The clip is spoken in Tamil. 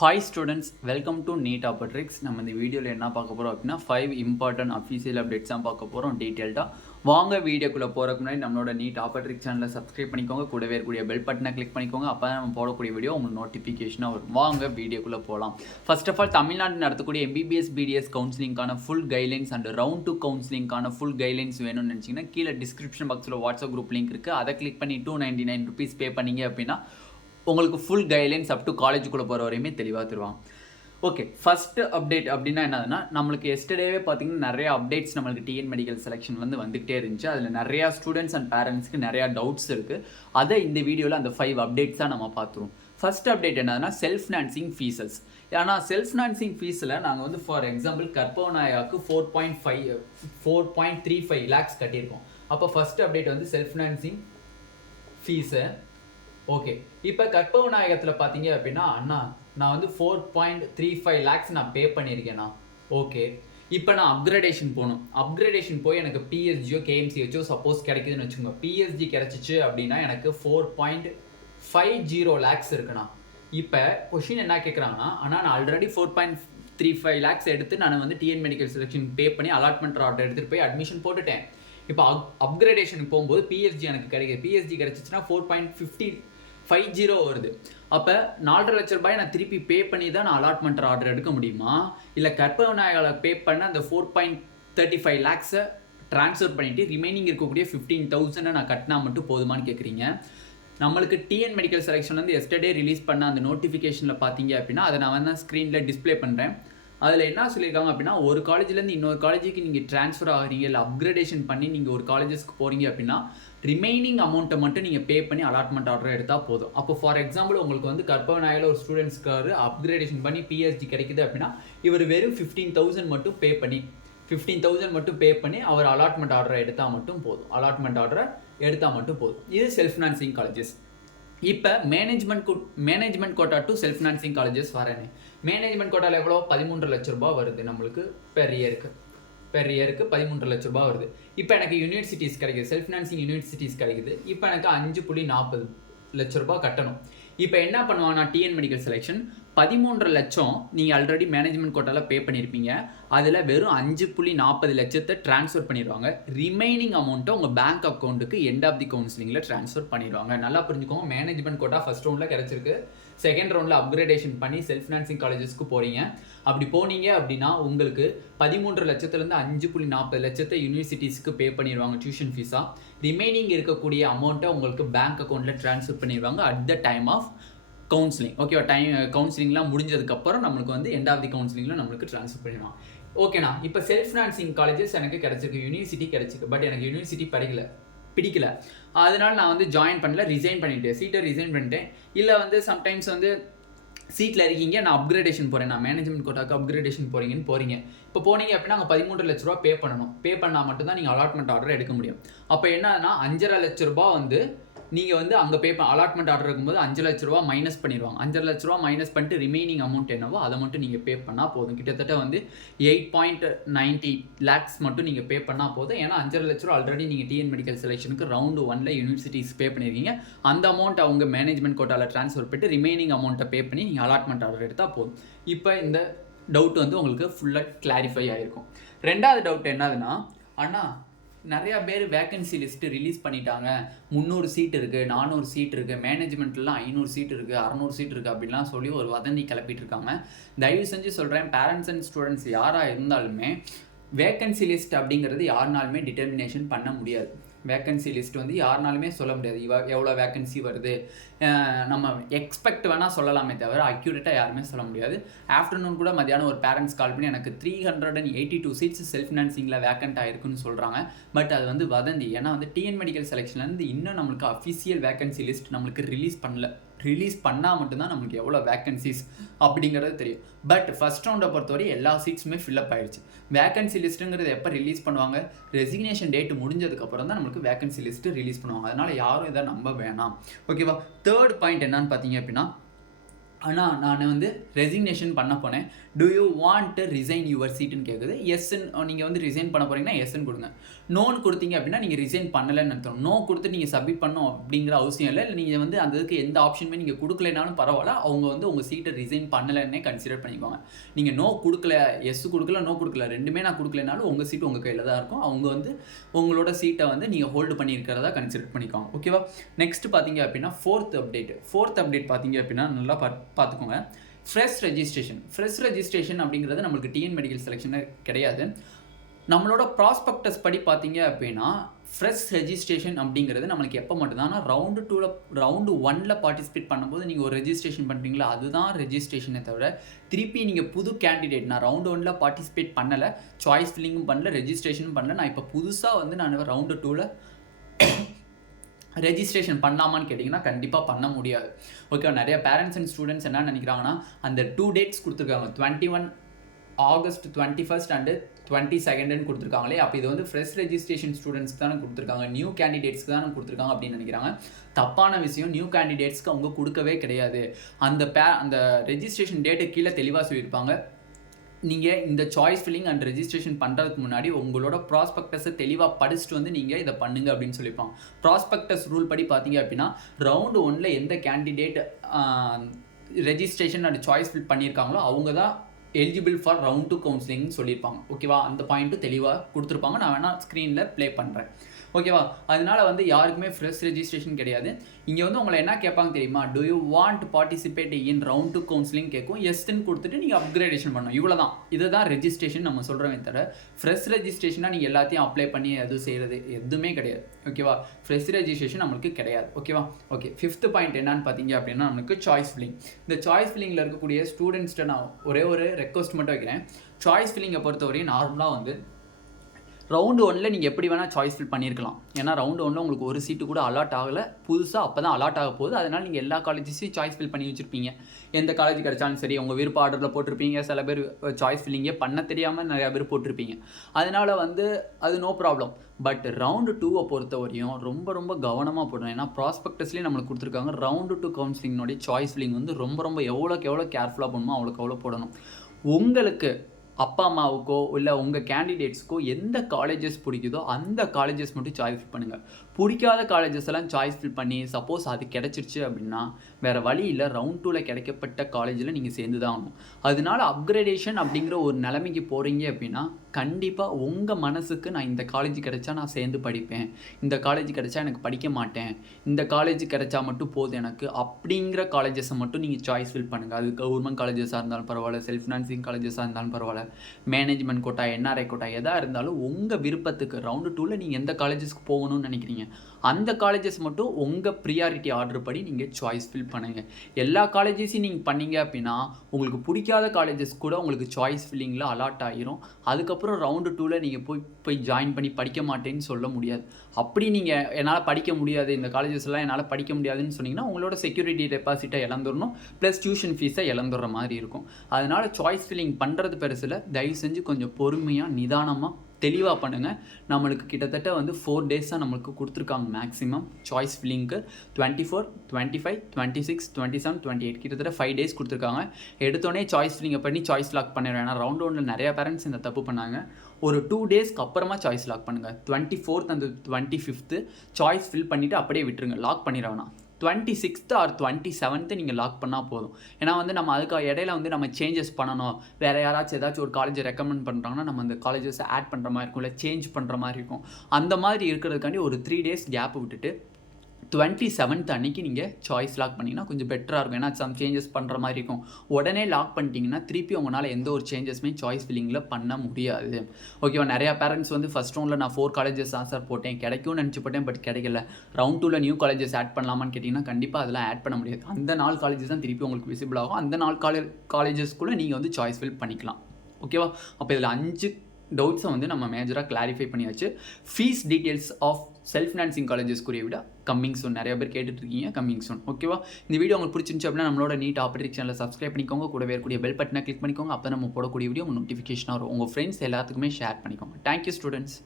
Hi students, welcome to NEET ஆப்பர்ட்ரிக்ஸ். நம்ம இந்த வீடியோவில் என்ன பார்க்க போகிறோம் அப்படின்னா 5 இம்பார்ட்டன்ட் அஃபீஷியல் அப்டேட்ஸ் தான் பார்க்க போகிறோம் டீட்டெயில்டாக. வாங்க வீடியோக்குள்ளே போகிறதுக்கு முன்னாடி நம்மளோட நீட் ஆப்பர்ட்ரிக்ஸ் சேனலை சப்ஸ்கிரைப் பண்ணிக்கோங்க, கூடவே இருக்கக்கூடிய பெல் பட்டனை கிளிக் பண்ணிக்கோங்க. அப்போ நம்ம போடக்கூடிய வீடியோ உங்களுக்கு நோட்டிஃபிகேஷனாக வரும். வாங்க வீடியோக்குள்ளே போகலாம். ஃபர்ஸ்ட் ஆஃப் ஆல், தமிழ்நாடு நடத்தக்கூடிய எம்பிபிஎஸ் பிடிஎஸ் கவுன்சிலிங்கான ஃபுல் கைட்லைன்ஸ் அண்ட் ரவுண்ட் 2 கவுன்சிலிங்கான ஃபுல் கைட்லைன்ஸ் வேணும்னு நினச்சிங்கன்னா கீழே டிஸ்கிரிப்ஷன் பாக்ஸில் வாட்ஸ்அப் குரூப் லிங்க் இருக்குது. அதை கிளிக் பண்ணி 299 rupees பே பண்ணிங்க அப்படின்னா உங்களுக்கு ஃபுல் கைட்லைன்ஸ் அப் டு காலேஜுக்குள்ளே போகிற வரையுமே தெளிவாக தருவாங்க. ஓகே, ஃபஸ்ட்டு அப்டேட் அப்படின்னா என்னதுன்னா, நம்மளுக்கு எஸ்டர்டேவே பார்த்தீங்கன்னா நிறைய அப்டேட்ஸ் நம்மளுக்கு டிஎன் மெடிக்கல் செலெக்ஷன்லேருந்து வந்துகிட்டே இருந்துச்சு. அதில் நிறையா ஸ்டூடெண்ட்ஸ் அண்ட் பேரண்ட்ஸ்க்கு நிறையா டவுட்ஸ் இருக்குது. அதை இந்த வீடியோவில் அந்த 5 அப்டேட்ஸாக நம்ம பார்த்துருவோம். ஃபஸ்ட் அப்டேட் என்னதுன்னா, செல்ஃப் ஃபினான்சிங் ஃபீஸஸ். ஆனால் செல்ஃப் ஃபினான்சிங் ஃபீஸில் நாங்கள் வந்து ஃபார் எக்ஸாம்பிள் கற்பவநாயாவுக்கு 4.35 lakhs கட்டியிருக்கோம். அப்போ ஃபஸ்ட் அப்டேட் வந்து செல்ஃப் ஃபினான்சிங் ஃபீஸை. ஓகே, இப்போ கற்பவநாயகத்தில் பார்த்தீங்க அப்படின்னா, அண்ணா நான் வந்து 4.35 lakhs நான் பே பண்ணியிருக்கேண்ணா. ஓகே, இப்போ நான் அப்கிரேடேஷன் போகணும். அப்கிரேடேஷன் போய் எனக்கு பிஎஸ்ஜியோ கேஎம்சிஹெச்சோ சப்போஸ் கிடைக்குதுன்னு வச்சுக்கோங்க. பிஎஸ்ஜி கிடச்சிச்சு அப்படின்னா எனக்கு 4.50 lakhs இருக்குண்ணா. இப்போ கொஷின் என்ன கேட்குறாங்கன்னா, ஆனால் நான் ஆல்ரெடி 4.35 lakhs எடுத்து நான் வந்து டிஎன் மெடிக்கல் செலெக்ஷன் பே பண்ணி அலாட்மெண்ட் ஆர்டர் எடுத்துகிட்டு போய் அட்மிஷன் போட்டுட்டேன். இப்போ அப்கிரேடேஷனுக்கு போகும்போது பிஎஸ்ஜி எனக்கு கிடைக்குது. பிஎஸ்ஜி கிடச்சிச்சுன்னா 4.50 வருது. அப்போ 4.5 லட்ச ரூபாய் நான் திருப்பி பே பண்ணி தான் நான் அலாட்மெண்ட் ஆர்டர் எடுக்க முடியுமா? இல்லை கற்பவநாயகலை பே பண்ண அந்த 4.35 lakhs ட்ரான்ஸ்ஃபர் பண்ணிவிட்டு ரிமைனிங் இருக்கக்கூடிய 15,000 நான் கட்டினா மட்டும் போதுமான்னு கேட்குறீங்க. நம்மளுக்கு டிஎன் மெடிக்கல் செலெக்ஷன்லேருந்து எஸ்டர்டே ரிலீஸ் பண்ண அந்த நோட்டிஃபிகேஷனில் பார்த்தீங்க அப்படின்னா, அதை நான் வந்து ஸ்க்ரீனில் டிஸ்பிளே பண்ணுறேன். அதில் என்ன சொல்லியிருக்காங்க அப்படின்னா, ஒரு காலேஜ்லேருந்து இன்னொரு காலேஜுக்கு நீங்கள் ட்ரான்ஸ்ஃபர் ஆகிறீங்க, இல்லை அப்கிரேடேஷன் பண்ணி நீங்கள் ஒரு காலேஜஸ்க்கு போகிறீங்க அப்படின்னா ரிமைனிங் அமௌண்ட்டை மட்டும் நீங்கள் பே பண்ணி அலாட்மெண்ட் ஆர்டர் எடுத்தால் போதும். அப்போ ஃபார் எக்ஸாம்பிள் உங்களுக்கு வந்து கற்பவநாயகில் ஒரு ஸ்டூடெண்ட்ஸ்க்காரு அப்கிரேடேஷன் பண்ணி பிஎஸ்ஜி கிடைக்குது அப்படின்னா, இவர் வெறும் 15,000 மட்டும் பே பண்ணி அவர் அலாட்மெண்ட் ஆர்டரை எடுத்தால் மட்டும் போதும். இது செல்ஃப் ஃபினான்சிங் காலேஜஸ். இப்போ management quota to self financing colleges வரேன். மேனேஜ்மெண்ட் கோட்டாவில் எவ்வளோ? 13 லட்ச ரூபா வருது நம்மளுக்கு பெர் இயருக்கு 13 லட்ச ரூபா வருது. இப்போ எனக்கு யூனிவர்சிட்டிஸ் கிடைக்குது, செல்ஃப் ஃபினான்சிங் யூனிவர்சிட்டிஸ் கிடைக்குது. இப்போ எனக்கு 5.40 லட்ச ரூபா கட்டணும். இப்போ என்ன பண்ணுவாங்கன்னா, டிஎன் மெடிக்கல் செலெக்ஷன் 13 லட்சம் நீங்கள் ஆல்ரெடி மேனேஜ்மெண்ட் கோட்டாவில் பே பண்ணியிருப்பீங்க. அதில் வெறும் 5.40 லட்சத்தை ட்ரான்ஸ்ஃபர் பண்ணிடுவாங்க. ரிமைனிங் அமௌண்ட்டை உங்கள் பேங்க் அக்கௌண்ட்டுக்கு எண்ட் ஆஃப் தி கவுன்சிலிங்கில் ட்ரான்ஸ்ஃபர் பண்ணிடுவாங்க. நல்லா புரிஞ்சுக்கோங்க. மேனேஜ்மெண்ட் கோட்டா ஃபர்ஸ்ட் ரவுண்டில் கிடச்சிருக்கு. செகண்ட் ரவுண்டில் அப்கிரேடேஷன் பண்ணி செல்ஃப் ஃபினான்சிங் காலேஜஸ்க்கு போகிறீங்க. அப்படி போனீங்க அப்படின்னா உங்களுக்கு 13 லட்சத்துலேருந்து 5.40 லட்சத்தை யூனிவர்சிட்டிஸ்க்கு பே பண்ணிடுவாங்க டியூஷன் ஃபீஸாக. ரிமைனிங் இருக்கக்கூடிய அமௌண்ட்டை உங்களுக்கு பேங்க் அக்கௌண்ட்டில் ட்ரான்ஸ்ஃபர் பண்ணிடுவாங்க at the time of counselling. ஓகேவா? கவுன்சிலிங்லாம் முடிஞ்சதுக்கப்புறம் நம்மளுக்கு வந்து எண்ட் ஆஃப் தி கவுன்சிலிங்கில் நம்மளுக்கு ட்ரான்ஸ்ஃபர் பண்ணிடுவாங்க. ஓகேண்ணா, இப்போ செல்ஃப் ஃபினான்சிங் காலேஜஸ் எனக்கு கிடச்சிருக்கு, யூனிவர்சிட்டி கிடச்சிருக்கு. பட் எனக்கு யூனிவர்சிட்டி பிடிக்கல. அதனால நான் வந்து ஜாயின் பண்ணல, ரிசைன் பண்ணிட்டேன். சீட்டை ரிசைன் பண்ணிட்டேன். இல்லை வந்து சம்டைம்ஸ் வந்து சீட்டில் இருக்கீங்க, நான் அப்கிரேடேஷன் போகிறேன், நான் மேனேஜ்மெண்ட் கோட்டாக்கு அப்கிரேடேஷன் போகிறீங்க. இப்போ போனீங்க அப்படின்னா அங்கே 13 லட்ச ரூபா பே பண்ணணும். பே பண்ணால் மட்டும்தான் நீங்கள் அலாட்மெண்ட் ஆர்டர் எடுக்க முடியும். அப்போ என்னன்னா 5.5 லட்ச ரூபா வந்து நீங்கள் வந்து அங்கே அலாட்மெண்ட் ஆர்டர் இருக்கும்போது 5 லட்ச ரூபா மைனஸ் பண்ணிடுவாங்க. 5 லட்ச ரூபா மைனஸ் பண்ணிட்டு ரிமைனிங் அமௌண்ட் என்னவோ அதை மட்டும் நீங்கள் பே பண்ணால் போதும். கிட்டத்தட்ட வந்து 8.90 lakhs மட்டும் நீங்கள் பே பண்ணால் போதும். ஏன்னா 5 லட்ச ரூபா ஆல்ரெடி நீங்கள் டிஎன் மெடிக்கல் செலெக்ஷனுக்கு ரவுண்டு 1ல் யூனிவர்சிட்டிஸ் பே பண்ணியிருக்கீங்க. அந்த அமௌண்ட் அவங்க மேனேஜ்மெண்ட் கோட்டாவில் ட்ரான்ஸ்ஃபர் பண்ணிட்டு ரிமைனிங் அமௌண்ட்டை பே பண்ணி நீங்கள் அலாட்மெண்ட் ஆர்டர் எடுத்தால் போதும். இப்போ இந்த டவுட் வந்து உங்களுக்கு ஃபுல்லாக கிளாரிஃபை ஆகிருக்கும். ரெண்டாவது டவுட் என்னதுன்னா, அண்ணா நிறையா பேர் வேக்கன்சி லிஸ்ட்டு ரிலீஸ் பண்ணிட்டாங்க, 300 சீட் இருக்குது, 400 சீட் இருக்குது, மேனேஜ்மெண்ட்லாம் 500 சீட் இருக்குது, 600 சீட் இருக்குது அப்படின்லாம் சொல்லி ஒரு வதந்தி கிளப்பிட்டு இருக்காங்க. தயவு செஞ்சு சொல்கிறேன், பேரண்ட்ஸ் அண்ட் ஸ்டூடெண்ட்ஸ் யாராக இருந்தாலுமே வேக்கன்சி லிஸ்ட் அப்படிங்கிறது யாருனாலுமே டிட்டர்மினேஷன் பண்ண முடியாது. வேக்கன்சி லிஸ்ட் வந்து யாருனாலுமே சொல்ல முடியாது. எவ்வளோ வேக்கன்சி வருது நம்ம எக்ஸ்பெக்ட் வேணால் சொல்லலாமே தவிர அக்யூரேட்டாக யாருமே சொல்ல முடியாது. ஆஃப்டர்நூன் கூட மத்தியானம் ஒரு பேரண்ட்ஸ் கால் பண்ணி எனக்கு 382 சீட்ஸ் செல்ஃப் ஃபினான்சிங்கில் வேக்கண்ட் ஆகிருக்குன்னு சொல்கிறாங்க. பட் அது வந்து வதந்தி. ஏன்னா வந்து டிஎன் மெடிக்கல் செலெக்ஷன்லேருந்து இன்னும் நம்மளுக்கு அஃபிஷியல் வேக்கன்சி லிஸ்ட் நம்மளுக்கு ரிலீஸ் பண்ணால் மட்டும்தான் நம்மளுக்கு எவ்வளோ வேக்கன்சிஸ் அப்படிங்கிறது தெரியும். பட் ஃபர்ஸ்ட் ரவுண்டை பொறுத்தவரை எல்லா சீட்ஸுமே ஃபில்அப் ஆகிடுச்சு. வேக்கன்சி லிஸ்ட்டுங்கிறது எப்போ ரிலீஸ் பண்ணுவாங்க? ரெசிக்னேஷன் டேட் முடிஞ்சதுக்கப்புறம் தான் நம்மளுக்கு வேக்கன்சி லிஸ்ட்டு ரிலீஸ் பண்ணுவாங்க. அதனால் யாரும் இதை நம்ப வேணாம். ஓகேவா? தேர்ட் பாயிண்ட் என்னன்னு பார்த்தீங்க அப்படின்னா, ஆனால் நான் வந்து ரெசிக்னேஷன் பண்ண போனேன். Do you want resign your சீட்டுன்னு கேட்குது. எஸ்ன்னு நீங்கள் வந்து ரிசைன் பண்ண போகிறீங்கன்னா எஸ்ன்னு கொடுங்க. நோன்னு கொடுத்தீங்க அப்படின்னா நீங்கள் ரிசைன் பண்ணலைன்னு அர்த்தம். நோ கொடுத்து நீங்கள் சப்மிட் பண்ணணும் அப்படிங்கிற அவசியம் இல்லை. நீங்கள் வந்து அந்த இதுக்கு எந்த ஆப்ஷனுமே நீங்கள் கொடுக்கலைனாலும் பரவாயில்ல, அவங்க வந்து உங்கள் சீட்டை ரிசைன் பண்ணலைன்னே கன்சிடர் பண்ணிக்குவாங்க. நீங்கள் நோ கொடுக்கல, எஸ் கொடுக்கல, நோ கொடுக்கல, ரெண்டுமே நான் கொடுக்கலனாலும் உங்கள் சீட்டு உங்கள் கையில் தான் இருக்கும். அவங்க வந்து உங்களோட சீட்டை வந்து நீங்கள் ஹோல்டு பண்ணியிருக்கிறதா கன்சிடர் பண்ணிக்குவாங்க. ஓகேவா? நெக்ஸ்ட் பார்த்தீங்க அப்படின்னா ஃபோர்த் அப்டேட் பார்த்தீங்க அப்படின்னா நல்லா பார்த்துக்கோங்க. ஃப்ரெஷ் ரெஜிஸ்ட்ரேஷன் அப்படிங்கிறது நம்மளுக்கு டிஎன் மெடிக்கல் செலெக்ஷனே கிடையாது. நம்மளோட ப்ராஸ்பெக்டஸ் படி பார்த்தீங்க அப்படின்னா ஃப்ரெஷ் ரெஜிஸ்ட்ரேஷன் அப்படிங்கிறது நம்மளுக்கு எப்போ மட்டும்தான் ரவுண்டு 1ல் பார்ட்டிசிபேட் பண்ணும்போது நீங்கள் ஒரு ரெஜிஸ்ட்ரேஷன் பண்ணுறீங்களா, அதுதான் ரெஜிஸ்ட்ரேஷனை தவிர திருப்பி நீங்கள் புது கேண்டிடேட், நான் ரவுண்டு 1ல் பார்ட்டிசிபேட் பண்ணலை, சாய்ஸ் ஃபில்லிங்கும் பண்ணல, ரெஜிஸ்ட்ரேஷனும் பண்ணல, நான் இப்போ புதுசாக வந்து நான் ரவுண்டு 2ல் ரெஜிஸ்ட்ரேஷன் பண்ணலாமான்னு கேட்டிங்கன்னா கண்டிப்பாக பண்ண முடியாது. ஓகே, நிறைய பேரண்ட்ஸ் அண்ட் ஸ்டூடெண்ட்ஸ் என்ன நினைக்கிறாங்கன்னா அந்த 2 டேட்ஸ் கொடுத்துருக்காங்க, 21 ஆகஸ்ட் 21 அண்டு 22 கொடுத்துருக்காங்களே, அப்போ இது வந்து ஃப்ரெஷ் ரெஜிஸ்ட்ரேஷன் ஸ்டூடெண்ட்ஸ்க்கு தானே கொடுத்துருக்காங்க, நியூ கேண்டிடேட்ஸ்க்கு தானே கொடுத்துருக்காங்க அப்படின்னு நினைக்கிறாங்க. தப்பான விஷயம். நியூ கேண்டிடேட்ஸ்க்கு அவங்க கொடுக்கவே கிடையாது. அந்த ரெஜிஸ்ட்ரேஷன் டேட்டு கீழே தெளிவாக சொல்லியிருப்பாங்க. நீங்கள் இந்த சாய்ஸ் ஃபில்லிங் அண்ட் ரெஜிஸ்ட்ரேஷன் பண்ணுறதுக்கு முன்னாடி உங்களோட ப்ராஸ்பெக்டஸை தெளிவாக படிச்சுட்டு வந்து நீங்கள் இதை பண்ணுங்க அப்படின்னு சொல்லியிருப்பாங்க. ப்ராஸ்பெக்டஸ் ரூல் படி பார்த்தீங்க அப்படின்னா ரவுண்டு 1ல் எந்த candidate registration and choice fill பண்ணியிருக்காங்களோ அவங்க தான் எலிஜிபிள் ஃபார் ரவுண்ட் 2 கவுன்சிலிங்னு சொல்லியிருப்பாங்க. ஓகேவா? அந்த பாயிண்ட்டு தெளிவாக கொடுத்துருப்பாங்க. நான் வேணால் ஸ்க்ரீனில் ப்ளே பண்ணுறேன். ஓகேவா? அதனால வந்து யாருக்குமே ஃப்ரெஷ் ரெஜிஸ்ட்ரேஷன் கிடையாது. இங்கே வந்து உங்களை என்ன கேட்பாங்க தெரியுமா, to you want participate in round 2 counselling கேட்கும். எஸ்ன்னு கொடுத்துட்டு நீங்கள் அப்கிரேடேஷன் பண்ணணும். இவ்வளோ தான். இதுதான் ரெஜிஸ்ட்ரேஷன் நம்ம சொல்கிறோமே தவிர ஃப்ரெஷ் ரெஜிஸ்ட்ரேஷனாக நீங்கள் எல்லாத்தையும் அப்ளை பண்ணி எதுவும் செய்கிறது எதுவுமே கிடையாது. ஓகேவா? ஃப்ரெஷ் ரெஜிஸ்ட்ரேஷன் நம்மளுக்கு கிடையாது. ஓகேவா? ஓகே, 5th பாயிண்ட் என்னன்னு பார்த்தீங்க அப்படின்னா நம்மளுக்கு சாய்ஸ் ஃபில்லிங். இந்த சாய்ஸ் ஃபில்லிங்கில் இருக்கக்கூடிய ஸ்டூடெண்ட்ஸ்கிட்ட நான் ஒரே ஒரு ரெக்வஸ்ட் மட்டும் வைக்கிறேன். சாய்ஸ் ஃபில்லிங்கை பொறுத்தவரையும் நார்மலாக வந்து ரவுண்டு 1ல் நீங்கள் எப்படி வேணால் சாய்ஸ் ஃபில் பண்ணியிருக்கலாம். ஏன்னா ரவுண்டு 1ல் உங்களுக்கு ஒரு சீட்டு கூட அலாட் ஆகலை, புதுசாக அப்போ தான் அலாட் ஆக போகுது. அதனால் நீங்கள் எல்லா காலேஜஸையும் சாய்ஸ் ஃபில் பண்ணி வச்சுருப்பீங்க. எந்த காலேஜ் கிடைச்சாலும் சரி உங்கள் விருப்ப ஆர்டரில் போட்டிருப்பீங்க. சில பேர் சாய்ஸ் ஃபில்லிங்கே பண்ண தெரியாமல் நிறையா பேர் போட்டிருப்பீங்க. அதனால் வந்து அது நோ ப்ராப்ளம். பட் ரவுண்டு 2வை பொறுத்தவரையும் ரொம்ப ரொம்ப கவனமாக போடணும். ஏன்னா ப்ராஸ்பெக்டஸ்லேயே நம்மளுக்கு கொடுத்துருக்காங்க ரவுண்டு 2 கவுன்சிலிங்கோடைய சாய்ஸ் ஃபில்லிங் வந்து ரொம்ப எவ்வளோக்கு எவ்வளோ கேர்ஃபுல்லாக போடணுமோ அவ்வளோக்கு எவ்வளோ போடணும். உங்களுக்கு அப்பா அம்மாவுக்கோ இல்லை உங்கள் கேண்டிடேட்ஸ்க்கோ எந்த காலேஜஸ் பிடிக்குதோ அந்த காலேஜஸ் மட்டும் சாய்ஸ் ஃபில் பண்ணுங்கள். பிடிக்காத காலேஜஸ் எல்லாம் சாய்ஸ் ஃபில் பண்ணி சப்போஸ் அது கிடச்சிருச்சு அப்படின்னா வேறு வழி இல்லை, ரவுண்ட் 2ல் கிடைக்கப்பட்ட காலேஜில் நீங்கள் சேர்ந்து தான் ஆகணும். அதனால அப்கிரேடேஷன் அப்படிங்கிற ஒரு நிலைமைக்கு போகிறீங்க அப்படின்னா கண்டிப்பாக உங்கள் மனசுக்கு நான் இந்த காலேஜ் கிடைச்சா நான் சேர்ந்து படிப்பேன், இந்த காலேஜ் கிடைச்சா எனக்கு படிக்க மாட்டேன், இந்த காலேஜ் கிடைச்சா மட்டும் போதும் எனக்கு அப்படிங்கிற காலேஜஸை மட்டும் நீங்கள் சாய்ஸ் ஃபில் பண்ணுங்கள். அது கவர்மெண்ட் காலேஜஸாக இருந்தாலும் பரவாயில்ல, செல்ஃப் ஃபினான்சிங் காலேஜஸாக இருந்தாலும் பரவாயில்ல, மேனேஜ்மெண்ட் கோட்டா, என்ஆர்ஐ கோட்டா எதாக இருந்தாலும் உங்கள் விருப்பத்துக்கு ரவுண்டு 2ல் நீங்கள் எந்த காலேஜஸ்க்கு போகணும்னு நினைக்கிறீங்க அந்த காலேஜஸ் மட்டும் உங்கள் ப்ரியாரிட்டி ஆர்டர் படி நீங்கள் சாய்ஸ் ஃபில் பண்ணுங்கள். எல்லா காலேஜஸையும் நீங்கள் பண்ணீங்க அப்படின்னா உங்களுக்கு பிடிக்காத காலேஜஸ் கூட உங்களுக்கு சாய்ஸ் ஃபில்லிங்கில் அலாட் ஆகிரும். அதுக்கப்புறம் ரவுண்டு 2ல் நீங்கள் போய் ஜாயின் பண்ணி படிக்க மாட்டேன்னு சொல்ல முடியாது. அப்படி நீங்கள் என்னால் படிக்க முடியாது, இந்த காலேஜஸ்லாம் என்னால் படிக்க முடியாதுன்னு சொன்னீங்கன்னா உங்களோட செக்யூரிட்டி டெபாசிட்டை இழந்துடணும், ப்ளஸ் டியூஷன் ஃபீஸை இழந்துடுற மாதிரி இருக்கும். அதனால் சாய்ஸ் ஃபில்லிங் பண்ணுறது பெருசில் தயவு செஞ்சு கொஞ்சம் பொறுமையாக நிதானமாக தெளிவாக பண்ணுங்கள். நம்மளுக்கு கிட்டத்தட்ட வந்து 4 days தான் நம்மளுக்கு கொடுத்துருக்காங்க மேக்ஸிமம் சாய்ஸ் ஃபில்லிங்க்கு. 24, 25, 26, 27, 28 கிட்டத்தட்ட 5 days கொடுத்துருக்காங்க. எடுத்தோடனே சாய்ஸ் ஃபில்லிங்கை பண்ணி சாய்ஸ் லாக் பண்ணிடுவேன். ஏன்னா ரவுண்ட் 1ல் நிறையா பேரண்ட்ஸ் இந்த தப்பு பண்ணாங்க. ஒரு 2 daysக்கு அப்புறமா சாய்ஸ் லாக் பண்ணுங்கள். 24th and 25th choice fill பண்ணிவிட்டு அப்படியே விட்டுருங்க, லாக் பண்ணிட வேணாம். 26th or 27th நீங்கள் லாக் பண்ணால் போதும். ஏன்னா வந்து நம்ம அதுக்கு இடையில வந்து நம்ம சேஞ்சஸ் பண்ணணும், வேறு யாராச்சும் ஏதாச்சும் ஒரு காலேஜை ரெக்கமெண்ட் பண்ணுறாங்கன்னா நம்ம அந்த காலேஜஸை ஆட் பண்ணுற மாதிரி இருக்கும், இல்லை சேஞ்ச் பண்ணுற மாதிரி இருக்கும். அந்த மாதிரி இருக்கிறதுக்காண்டி ஒரு 3 days கேப் விட்டுட்டு 27th அன்றைக்கி நீங்கள் சாய்ஸ் லாக் பண்ணிங்கன்னா கொஞ்சம் பெட்டராக இருக்கும். ஏன்னா சம் சேஞ்சஸ் பண்ணுற மாதிரி இருக்கும். உடனே லாக் பண்ணிட்டீங்கன்னா திருப்பி உங்களால் எந்த ஒரு சேஞ்சஸுமே சாய்ஸ் ஃபில்லிங்கில் பண்ண முடியாது. ஓகேவா? நிறையா பேரண்ட்ஸ் வந்து ஃபஸ்ட் ரவுண்டில் நான் 4 colleges ஆன்சர் போட்டேன், கிடைக்கும்னு நினச்சி போட்டேன், பட் கிடைக்கல. ரவுண்ட் 2ல் நியூ காலேஜஸ் ஆட் பண்ணலாமான்னு கேட்டிங்கன்னா கண்டிப்பாக அதெல்லாம் ஆட் பண்ண முடியாது. அந்த 4 colleges தான் திருப்பி உங்களுக்கு விசிபிள் ஆகும். அந்த 4 collegesக்குள்ளே நீங்கள் வந்து சாய்ஸ் ஃபில் பண்ணிக்கலாம். ஓகேவா? அப்போ இதில் 5 டவுட்ஸை வந்து நம்ம மேஜராக கிளாரிஃபை பண்ணியாச்சு. Fees details of self financing காலேஜஸ்க்குரிய விட கம்மிங் சூன். நிறைய பேர் கேட்டுட்ருக்கீங்க, கம்மிங் சூன். ஓகேவா? இந்த வீடியோ உங்களுக்கு பிடிச்சிருந்துச்சு அப்படின்னா நம்மளோட நீட் ஆப்ரேட்டிங் சேனலில் சப்ஸ்கிரைப் பண்ணிக்கோங்க, கூட இருக்கக்கூடிய பெல் பட்டனை கிளிக் பண்ணிக்கோங்க. அப்போ நம்ம போடக்கூடிய வீடியோ உங்கள் நோட்டிஃபிகேஷனாக வரும். உங்கள் ஃப்ரெண்ட்ஸ் எல்லாத்துக்குமே ஷேர் பண்ணிக்கோங்க. Thank you students.